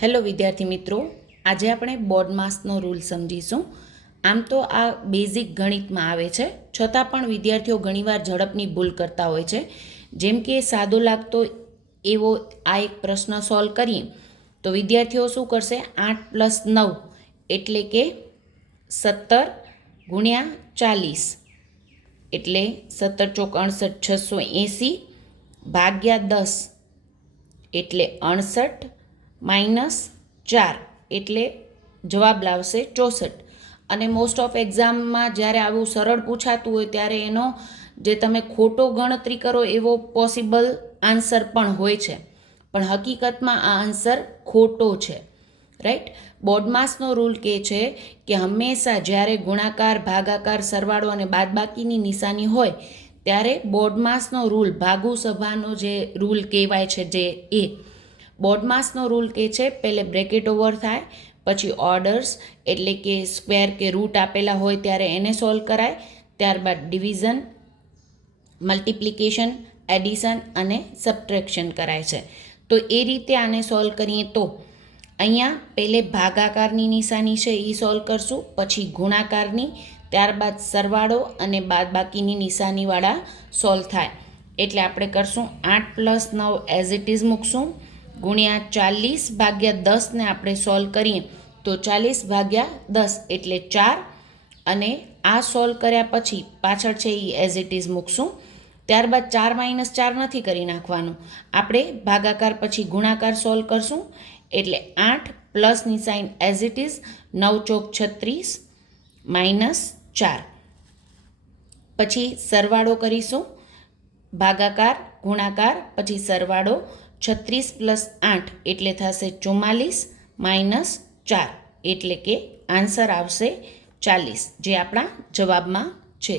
Hello વિદ્યાર્થી મિત્રો, આજે આપણે બોર્ડ માસનો રૂલ સમજીશું. આમ તો આ બેઝિક ગણિતમાં આવે છે, છતાં પણ વિદ્યાર્થીઓ ઘણીવાર ઝડપની ભૂલ કરતા હોય છે. જેમ કે સાદો લાગતો એવો આ એક પ્રશ્ન સોલ્વ કરીએ તો વિદ્યાર્થીઓ શું કરશે? 8 + 9 એટલે કે 17 × 40 એટલે 17 × 4 = 680 ભાગ્યા 10 એટલે 68 -4 એટલે જવાબ લાવશે 64. અને મોસ્ટ ઓફ એક્ઝામમાં જ્યારે આવું સરળ પૂછાતું હોય ત્યારે એનો જે તમે ખોટો ગણતરી કરો એવો પોસિબલ આન્સર પણ હોય છે, પણ હકીકતમાં આ આન્સર ખોટો છે. રાઈટ? બોર્ડમાસનો રૂલ કહે છે કે હંમેશા જ્યારે ગુણાકાર, ભાગાકાર, સરવાળો અને બાદબાકીની નિશાની હોય ત્યારે બોર્ડમાસનો રૂલ, ભાગુ સભાનો જે રૂલ કહેવાય છે, જે બોર્ડમાસનો રૂલ કહે છે પહેલે બ્રેકેટ ઓવર થાય, પછી ઓર્ડર્સ એટલે કે સ્ક્વેર કે રૂટ આપેલા હોય ત્યારે એને સોલ્વ કરાય, ત્યારબાદ ડિવિઝન, મલ્ટિપ્લિકેશન, એડિશન અને સબટ્રેક્શન કરાય છે. તો એ રીતે આને સોલ્વ કરીએ તો અહીંયા પહેલે ભાગાકારની નિશાની છે એ સોલ્વ કરશું, પછી ગુણાકારની, ત્યારબાદ સરવાળો અને બાદબાકીની નિશાનીવાળા સોલ્વ થાય. એટલે આપણે કરશું 8 + 9 એઝ ઇટ ઇઝ મૂકશું, ગુણ્યા 40 ભાગ્યા 10 ને આપણે સોલ્વ કરીએ તો 40 ભાગ્યા 10 એટલે 4. અને આ સોલ્વ કર્યા પછી પાછળ છે એ એઝ ઇટ ઇઝ મૂકશું. ત્યારબાદ 4 - 4 નથી કરી નાખવાનું, આપણે ભાગાકાર પછી ગુણાકાર સોલ્વ કરશું. એટલે 8 પ્લસ ની સાઇન એઝ ઇટ ઇઝ, 9 × 36 -4. પછી સરવાળો કરીશું, ભાગાકાર, ગુણાકાર, પછી સરવાળો. 36 + 8 એટલે થશે 44 - 4 એટલે કે આન્સર આવશે 40, જે આપણા જવાબમાં છે.